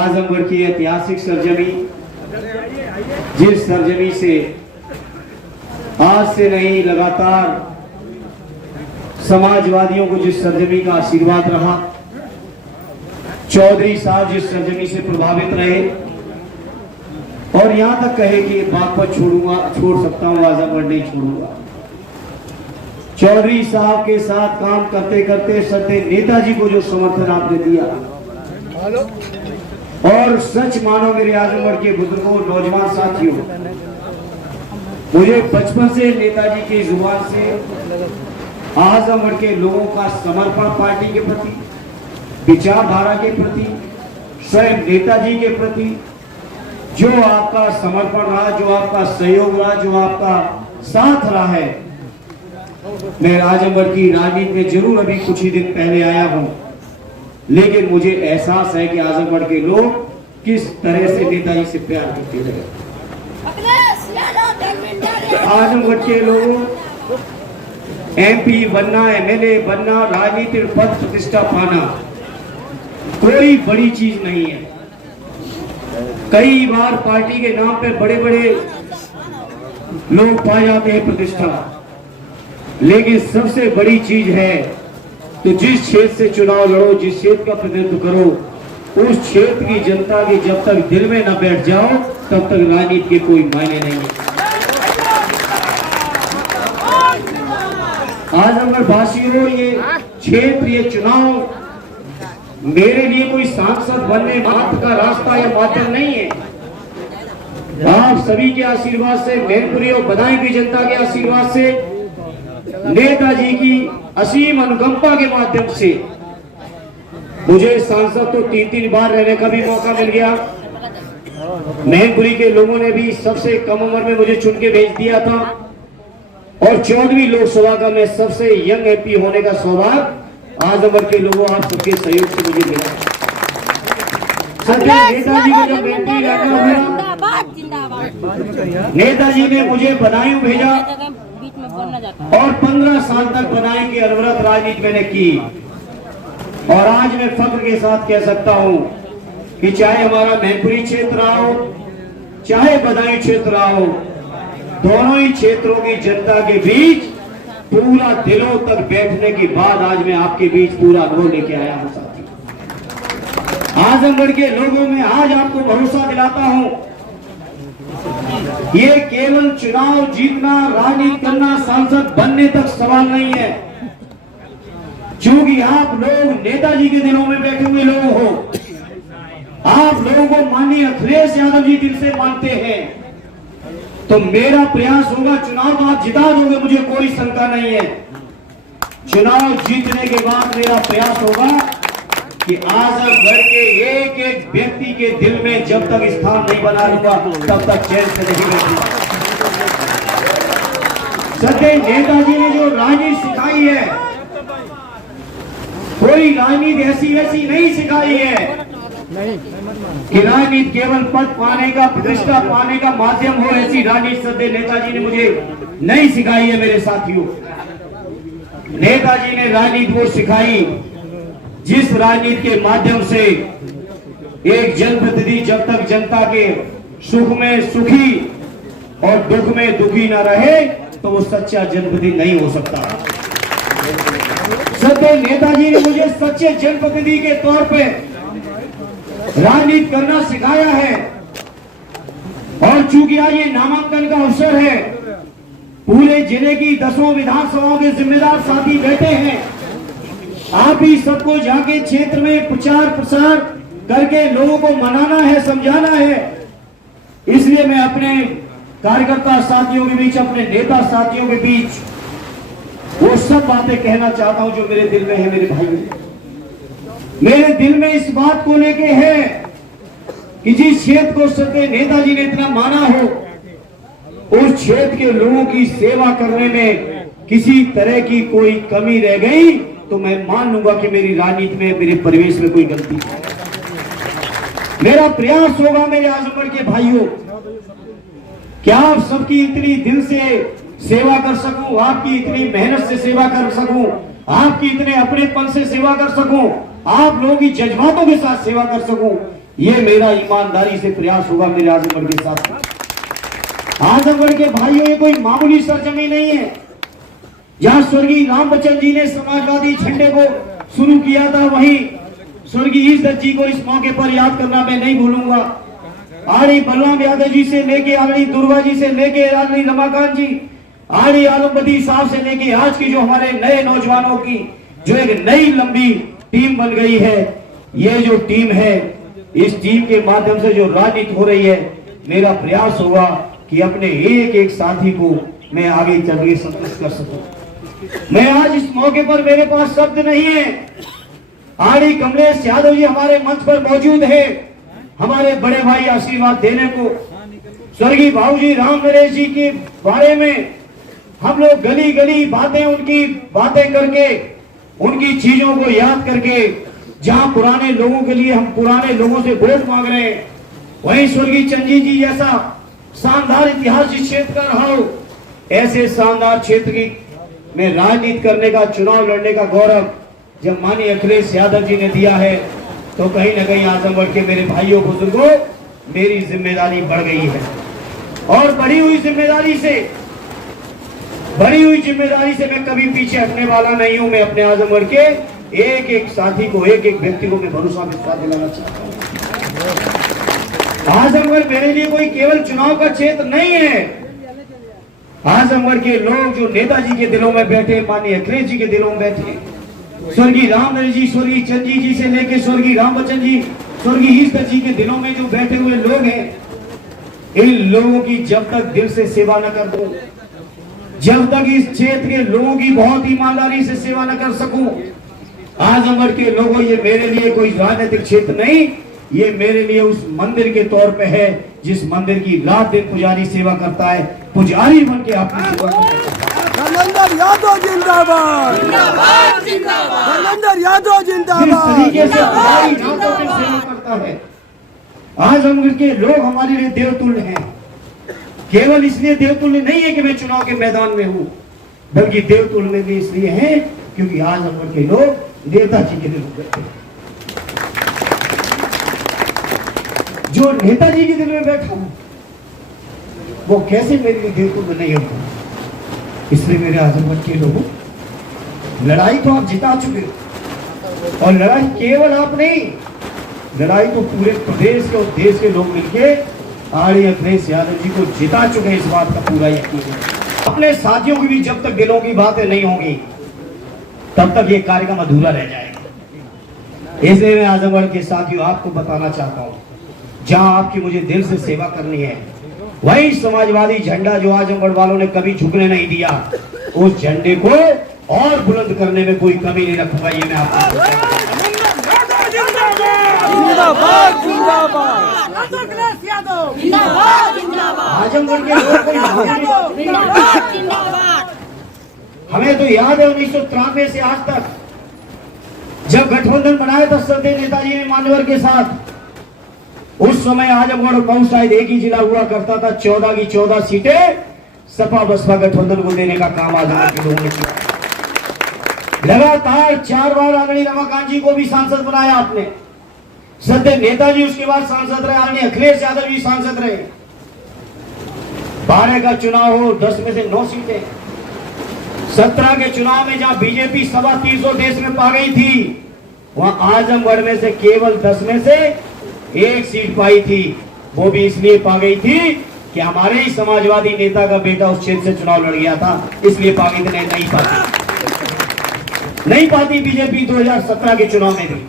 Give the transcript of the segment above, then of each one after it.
आजमगढ़ की ऐतिहासिक सरजमी, जिस सरजमी से आज से नहीं लगातार समाजवादियों को जिस सरजमी का आशीर्वाद रहा, चौधरी साहब जिस सरजमी से प्रभावित रहे और यहां तक कहे कि बागपत छोड़ सकता हूं, आजमगढ़ नहीं छोड़ूंगा। चौधरी साहब के साथ काम करते करते सत्य नेताजी को जो समर्थन आपने दिया, और सच मानो मेरे आजमगढ़ के बुजुर्गों, नौजवान साथियों, मुझे बचपन से नेताजी की जुबान से आजमगढ़ के लोगों का समर्पण पार्टी के प्रति, विचारधारा के प्रति, स्वयं नेताजी के प्रति जो आपका समर्पण रहा, जो आपका सहयोग रहा, जो आपका साथ रहा है। मैं आजमगढ़ की राजनीति में जरूर अभी कुछ ही दिन पहले आया हूं, लेकिन मुझे एहसास है कि आजमगढ़ के लोग किस तरह से नेताजी से प्यार करते रहे। आजमगढ़ के लोगों एमपी बनना, एमएलए बनना, राजनीतिक पद प्रतिष्ठा पाना कोई बड़ी चीज नहीं है। कई बार पार्टी के नाम पे बड़े बड़े लोग पा जाते हैं प्रतिष्ठा, लेकिन सबसे बड़ी चीज है तो जिस क्षेत्र से चुनाव लड़ो, जिस क्षेत्र का प्रतिनिधित्व करो, उस क्षेत्र की जनता की जब तक दिल में न बैठ जाओ तब तक राजनीति के कोई मायने नहीं है। आजमगढ़ वासियों, ये क्षेत्र, ये चुनाव मेरे लिए कोई सांसद बनने मात्र का रास्ता या माध्यम नहीं है। आप सभी के आशीर्वाद से, मैनपुरी और बदायूं की जनता के आशीर्वाद से, नेताजी की असीम अनुकंपा के माध्यम से मुझे सांसद तो 3-3 बार रहने का भी मौका मिल गया। मैनपुरी के लोगों ने भी सबसे कम उम्र में मुझे चुन के भेज दिया था और 14वीं लोकसभा का मैं सबसे यंग एमपी होने का सौभाग्य आजमगढ़ के लोगों, आप सबके सहयोग से मुझे मिला। नेताजी को जब मैनपुरी रखा हुआ, नेताजी ने मुझे बदायूं भेजा और 15 साल तक बदायूं की अनवरत राजनीति मैंने की। और आज मैं फख्र के साथ कह सकता हूं कि चाहे हमारा मैनपुरी क्षेत्र रहा हो, चाहे बदायूं क्षेत्र रहा हो, दोनों ही क्षेत्रों की जनता के बीच पूरा दिलों तक बैठने के बाद आज मैं आपके बीच पूरा अनुभव लेके आया हूं साथी। आजमगढ़ के लोगों में आज आपको भरोसा दिलाता हूं, ये केवल चुनाव जीतना, राजनीति करना, सांसद बनने तक सवाल नहीं है। क्योंकि आप लोग नेताजी के दिनों में बैठे हुए लोग हो, आप लोगों को माननीय अखिलेश यादव जी दिल से मानते हैं, तो मेरा प्रयास होगा, चुनाव तो आप जिता दोगे, मुझे कोई शंका नहीं है। चुनाव जीतने के बाद मेरा प्रयास होगा कि आजमगढ़ के एक एक व्यक्ति के दिल में जब तक स्थान नहीं बना लूंगा तब तक चैन से नहीं बैठूंगा। सत्य नेताजी ने जो राजनीति सिखाई है, कोई राजनीति ऐसी वैसी नहीं सिखाई है कि राजनीति केवल पद पाने का, प्रतिष्ठा पाने का माध्यम हो। ऐसी राजनीति सत्य नेताजी ने मुझे नहीं सिखाई है मेरे साथियों। नेताजी ने राजनीति वो सिखाई जिस राजनीति के माध्यम से एक जनप्रतिनिधि जब तक जनता के सुख में सुखी और दुख में दुखी न रहे तो वो सच्चा जनप्रतिनिधि नहीं हो सकता। सत्य नेताजी ने मुझे सच्चे जनप्रतिनिधि के तौर पे राजनीति करना सिखाया है। और चूंकि आज ये नामांकन का अवसर है, पूरे जिले की 10 विधानसभाओं के जिम्मेदार साथी बैठे हैं, आप ही सबको जाके क्षेत्र में प्रचार प्रसार करके लोगों को मनाना है, समझाना है। इसलिए मैं अपने कार्यकर्ता साथियों के बीच, अपने नेता साथियों के बीच वो सब बातें कहना चाहता हूं जो मेरे दिल में है। मेरे भाइयों, मेरे दिल में इस बात को लेके है कि जिस क्षेत्र को सत्य नेताजी ने इतना माना हो, उस क्षेत्र के लोगों की सेवा करने में किसी तरह की कोई कमी रह गई तो मैं मान लूंगा कि मेरी राजनीति में, मेरे परिवेश में कोई गलती है। मेरा प्रयास होगा मेरे आजमगढ़ के भाइयों, क्या आप सबकी इतनी दिल से सेवा कर सकूं, आपकी इतनी मेहनत से सेवा कर सकूं, आपकी इतने अपनेपन से सेवा कर सकूं, आप लोगों की जज्बातों के साथ सेवा कर सकूं, ये मेरा ईमानदारी से प्रयास होगा मेरे आजमगढ़ के साथ। आजमगढ़ के भाइयों, ये कोई मामूली सरजमी नहीं है। जहां स्वर्गीय राम बच्चन जी ने समाजवादी झंडे को शुरू किया था, वहीं स्वर्गीय ईश्वर जी को इस मौके पर याद करना मैं नहीं भूलूंगा। आड़ी बलराम यादव जी से लेके आड़ी दुर्गा जी से लेके आड़ी रमाकांत जी, आड़ी आलमबदी साहब से लेके आज की जो हमारे नए नौजवानों की जो एक नई लंबी टीम बन गई है, ये जो टीम है, इस टीम के माध्यम से जो राजनीति हो रही है, मेरा प्रयास होगा कि अपने एक एक साथी को मैं आगे चल के संतुष्ट कर सकूं। मैं आज इस मौके पर मेरे पास शब्द नहीं है। आड़ी कमलेश यादव जी हमारे मंच पर मौजूद है, हमारे बड़े भाई आशीर्वाद देने को। स्वर्गीय बाबूजी राम नरेश जी के बारे में हम लोग गली गली बातें, उनकी बातें करके, उनकी चीजों को याद करके, जहां पुराने लोगों के लिए हम पुराने लोगों से वोट मांग रहे हैं, वहीं स्वर्गीय चंजी जी जैसा शानदार इतिहास जिस क्षेत्र का रहा हो, ऐसे शानदार क्षेत्र की में राजनीति करने का, चुनाव लड़ने का गौरव जब माननीय अखिलेश यादव जी ने दिया है, तो कहीं ना कहीं आजमगढ़ के मेरे भाइयों बुजुर्गों, मेरी जिम्मेदारी बढ़ गई है। और बढ़ी हुई जिम्मेदारी से मैं कभी पीछे हटने वाला नहीं हूं। मैं अपने आजमगढ़ के एक एक साथी को, एक एक व्यक्ति को मैं भरोसा विश्वास दिलाना चाहता हूं। आजमगढ़ मेरे लिए कोई केवल चुनाव का क्षेत्र नहीं है। आजमगढ़ के लोग जो नेताजी के दिलों में बैठे, माननीय अखिलेश जी के दिलों में बैठे, स्वर्गीय राम नरेश जी, स्वर्गीय चंजी जी से लेके स्वर्गीय राम बच्चन जी, स्वर्गीय ईश्वर जी के दिलों में जो बैठे हुए लोग हैं, इन लोगों की जब तक दिल से सेवा न कर दूं, जब तक इस क्षेत्र के लोगों की बहुत ईमानदारी से सेवा न कर सकूं, आजमगढ़ के लोगों, ये मेरे लिए कोई राजनीतिक क्षेत्र नहीं, ये मेरे लिए उस मंदिर के तौर पे है जिस मंदिर की रात दिन पुजारी सेवा करता है। पुजारी बन के आपकी सेवा धर्मेंद्र यादव जिंदाबाद, धर्मेंद्र यादव जिंदाबाद। तरीके से पुजारी नाथों की सेवा करता है। आजमगढ़ के लोग हमारे लिए देवतुल्य हैं। केवल इसलिए देवतुल्य नहीं है कि मैं चुनाव के मैदान में हूं, बल्कि देवतुल्य में भी इसलिए है क्योंकि आजमगढ़ के लोग नेताजी के दिल में बैठे। जो नेताजी के दिल में बैठा वो कैसे मेरे लिए देवतुल्य नहीं होता। इसलिए मेरे आजमगढ़ के लोगों, लड़ाई तो आप जिता चुके हो, और लड़ाई केवल आप नहीं, लड़ाई तो पूरे प्रदेश के और देश के लोग मिलके आड़ी अखिलेश यादव जी को जिता चुके हैं। इस बात का पूरा यकीन है। अपने साथियों की भी जब तक दिलों की बातें नहीं होंगी, तब तक ये कार्यक्रम अधूरा रह जाएगा। इसलिए मैं आजमगढ़ के साथियों आपको बताना चाहता हूँ, जहां आपकी मुझे दिल से सेवा करनी है, वही समाजवादी झंडा जो आजमगढ़ वालों ने कभी झुकने नहीं दिया, उस झंडे को और बुलंद करने में कोई कमी नहीं रखूंगा। ये मैं आपको आजमगढ़ के लोग हमें तो याद है 1993 से आज तक जब गठबंधन बनाया था श्रद्धेय नेताजी ने मान्यवर के साथ, उस समय आजमगढ़ और मऊ शायद एक ही जिला हुआ करता था। 14 की 14 सीटें सपा बसपा गठबंधन को देने का काम आजमगढ़ के लोगों ने किया। लगातार 4 बार आदरणीय रमाकांत जी को भी सांसद बनाया आपने। श्रद्धेय नेताजी उसके बाद सांसद रहे, आदरणीय अखिलेश यादव जी सांसद रहे। 12 का चुनाव हो, 10 में से 9 सीटें। 17 के चुनाव में जहां बीजेपी 325 देश में पा गई थी, वहां आजमगढ़ में से केवल 10 में से 1 सीट पाई थी। वो भी इसलिए पा गई थी कि हमारे ही समाजवादी नेता का बेटा उस क्षेत्र से चुनाव लड़ गया था, इसलिए पा गई थी। नहीं पाती बीजेपी 2017 के चुनाव में भी,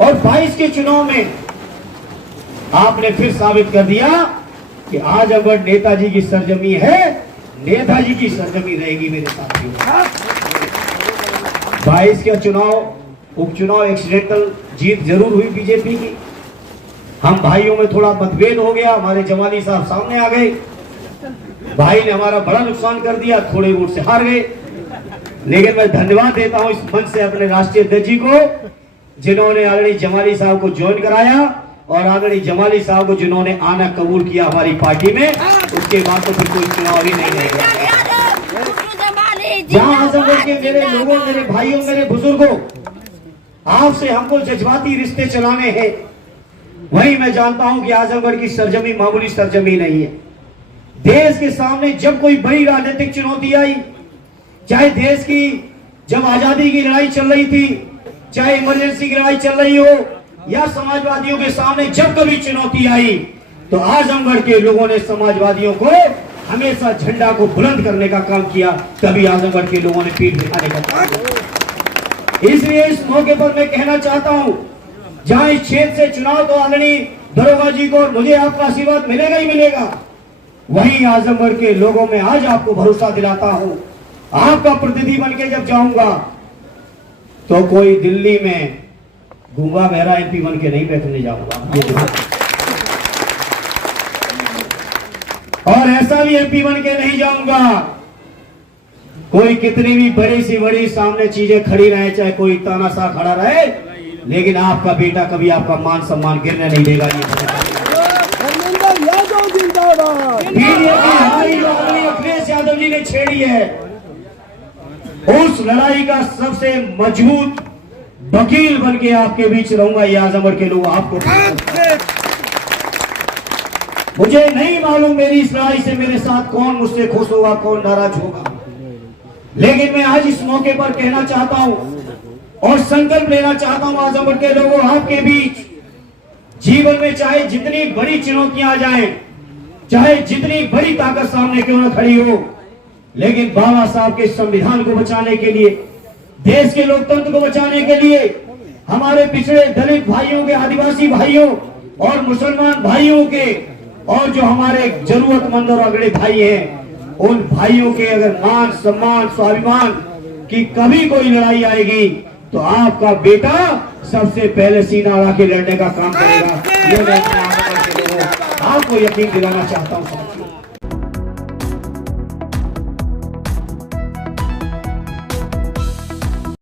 और 22 के चुनाव में आपने फिर साबित कर दिया कि आजमगढ़ नेताजी की सरजमी है, नेताजी की सरजमी रहेगी मेरे साथियों। 22 का चुनाव, उपचुनाव एक्सीडेंटल जीत जरूर हुई बीजेपी की। हम भाइयों में थोड़ा मतभेद हो गया, हमारे जमाली साहब सामने आ गए, भाई ने हमारा बड़ा नुकसान कर दिया, थोड़े वोट से हार गए। लेकिन मैं धन्यवाद देता हूं इस मंच से अपने राष्ट्रीय अध्यक्ष जी को, जिन्होंने आदरणीय जमाली साहब को ज्वाइन कराया, और आदरणीय जमाली साहब को जिन्होंने आना कबूल किया हमारी पार्टी में। उसके बाद तो फिर कोई चुनाव ही नहीं रहेगा। जहां आजमगढ़ के मेरे लोगों, मेरे भाइयों, मेरे बुजुर्गों, आपसे हमको जज्बाती रिश्ते चलाने हैं, वहीं मैं जानता हूं कि आजमगढ़ की सरजमी मामूली सरजमी नहीं है। देश के सामने जब कोई बड़ी राजनीतिक चुनौती आई, चाहे देश की जब आजादी की लड़ाई चल रही थी, चाहे इमरजेंसी की लड़ाई चल रही हो, या समाजवादियों के सामने जब कभी चुनौती आई, तो आजमगढ़ के लोगों ने समाजवादियों को हमेशा झंडा को बुलंद करने का काम किया। कभी आजमगढ़ के लोगों ने पीठ दिखाने का काम किया। इसलिए इस मौके पर मैं कहना चाहता हूं, जहां इस क्षेत्र से चुनाव तो आदरणीय दरोगा जी को और मुझे आपका आशीर्वाद मिलेगा ही मिलेगा, वहीं आजमगढ़ के लोगों में आज आपको भरोसा दिलाता हूं, आपका प्रतिनिधि बन के जब जाऊंगा तो कोई दिल्ली में गूंगा बहरा एमपी बन के नहीं बैठने जाऊंगा, और ऐसा भी एमपी बन के नहीं जाऊंगा कोई कितनी भी बड़ी सी बड़ी सामने चीजें खड़ी रहे, चाहे कोई तानाशाह खड़ा रहे, लेकिन आपका बेटा कभी आपका मान सम्मान गिरने नहीं देगा। धर्मेंद्र यादव जिंदाबाद। बीजेपी हमारी लड़ाई अखिलेश यादव जी ने छेड़ी है, उस लड़ाई का सबसे मजबूत वकील बन के आपके बीच रहूंगा। ये आजमगढ़ के लोग आपको, मुझे नहीं मालूम मेरी इस लड़ाई से मेरे साथ कौन मुझसे खुश होगा, कौन नाराज होगा, लेकिन मैं आज इस मौके पर कहना चाहता हूं और संकल्प लेना चाहता हूं आजमगढ़ के लोगों, आपके बीच जीवन में चाहे जितनी बड़ी चुनौतियां आ जाएं, चाहे जितनी बड़ी ताकत सामने क्यों न खड़ी हो, लेकिन बाबा साहब के संविधान को बचाने के लिए, देश के लोकतंत्र को बचाने के लिए, हमारे पिछड़े दलित भाइयों के, आदिवासी भाइयों और मुसलमान भाइयों के, और जो हमारे जरूरतमंद और अगड़े भाई हैं, उन भाइयों के अगर मान सम्मान स्वाभिमान की कभी कोई लड़ाई आएगी तो आपका बेटा सबसे पहले सीना अड़ा के लड़ने का काम करेगा। ये मैं आपको यकीन दिलाना चाहता हूं।